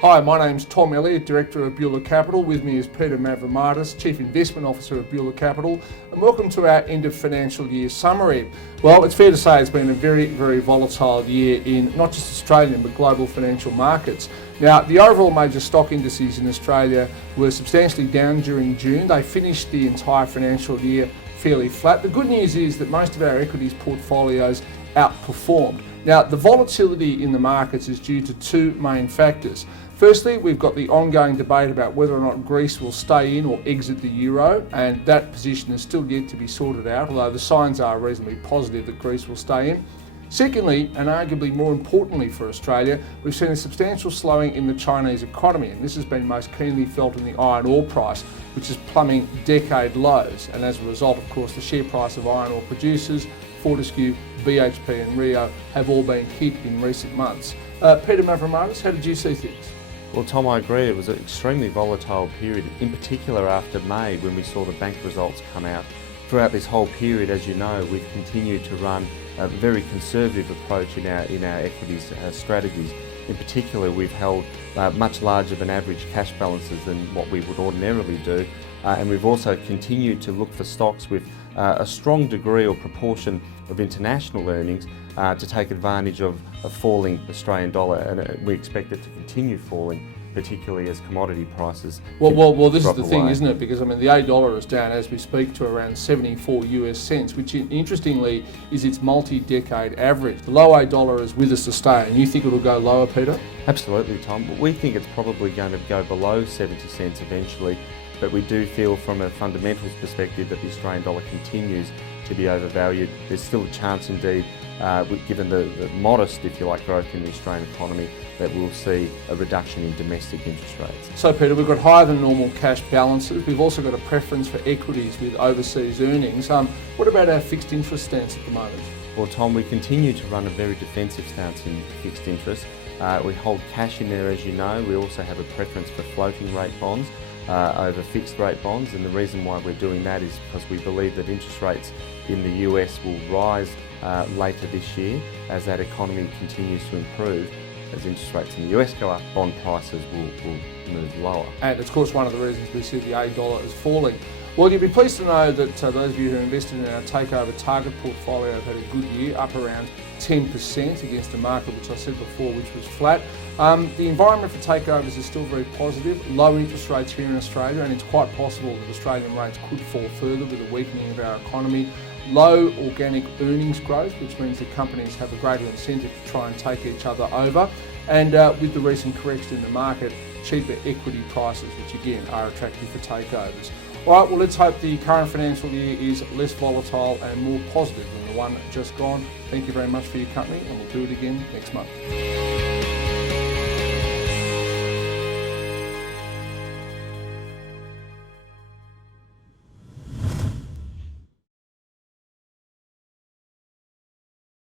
Hi, my name's Tom Elliott, Director of Beulah Capital. With me is Peter Mavromatis, Chief Investment Officer of Beulah Capital. And welcome to our end of financial year summary. Well, it's fair to say it's been a very, very volatile year in not just Australian but global financial markets. Now, the overall major stock indices in Australia were substantially down during June. They finished the entire financial year fairly flat. The good news is that most of our equities portfolios outperformed. Now, the volatility in the markets is due to two main factors. Firstly, we've got the ongoing debate about whether or not Greece will stay in or exit the euro, and that position is still yet to be sorted out, although the signs are reasonably positive that Greece will stay in. Secondly, and arguably more importantly for Australia, we've seen a substantial slowing in the Chinese economy, and this has been most keenly felt in the iron ore price, which is plumbing decade lows. And as a result, of course, the share price of iron ore producers, Fortescue, BHP and Rio have all been hit in recent months. Peter Mavromatis, how did you see things? Well, Tom, I agree. It was an extremely volatile period, in particular after May when we saw the bank results come out. Throughout this whole period, as you know, we've continued to run a very conservative approach in our equities strategies. In particular, we've held much larger than average cash balances than what we would ordinarily do. And we've also continued to look for stocks with a strong degree or proportion of international earnings to take advantage of a falling Australian dollar, and we expect it to continue falling, particularly as commodity prices. Well, this is the thing, away. Isn't it? Because I mean, the $8 is down as we speak to around 74 US cents, which interestingly is its multi-decade average. The low $8 is with us to stay, and you think it'll go lower, Peter? Absolutely, Tom. We think it's probably going to go below 70 cents eventually, but we do feel from a fundamentals perspective that the Australian dollar continues to be overvalued. There's still a chance indeed, given the modest, if you like, growth in the Australian economy, that we'll see a reduction in domestic interest rates. So Peter, we've got higher than normal cash balances. We've also got a preference for equities with overseas earnings. What about our fixed interest stance at the moment? Well, Tom, we continue to run a very defensive stance in fixed interest. We hold cash in there, as you know. We also have a preference for floating rate bonds over fixed rate bonds, and the reason why we're doing that is because we believe that interest rates in the US will rise later this year as that economy continues to improve. As interest rates in the US go up, bond prices will move lower. And of course, one of the reasons we see the $8 is falling. Well, you'll be pleased to know that those of you who invested in our takeover target portfolio have had a good year, up around 10% against a market, which I said before, which was flat. The environment for takeovers is still very positive. Low interest rates here in Australia, and it's quite possible that Australian rates could fall further with a weakening of our economy. Low organic earnings growth, which means that companies have a greater incentive to try and take each other over. And with the recent correction in the market, cheaper equity prices, which again are attractive for takeovers. All right, well, let's hope the current financial year is less volatile and more positive than the one just gone. Thank you very much for your company, and we'll do it again next month.